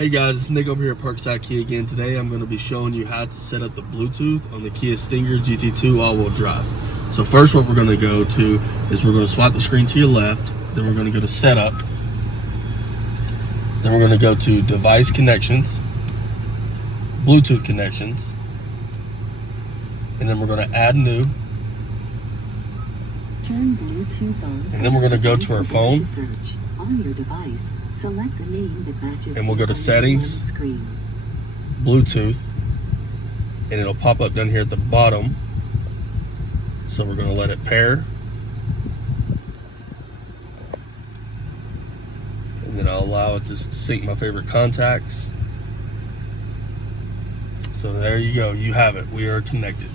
Hey guys, it's Nick over here at Parkside Kia again. Today I'm going to be showing you how to set up the Bluetooth on the Kia Stinger GT2 all-wheel drive. So first what we're going to go to is we're going to swipe the screen to your left, then we're going to go to Setup, then we're going to go to Device Connections, Bluetooth Connections, and then we're going to add new. Turn Bluetooth on. And then we're going to go to our phone. Search on your device. Select the name that matches. And we'll go to Settings, screen. Bluetooth, and it'll pop up down here at the bottom. So we're going to let it pair. And then I'll allow it to sync my favorite contacts. So there you go, you have it. We are connected.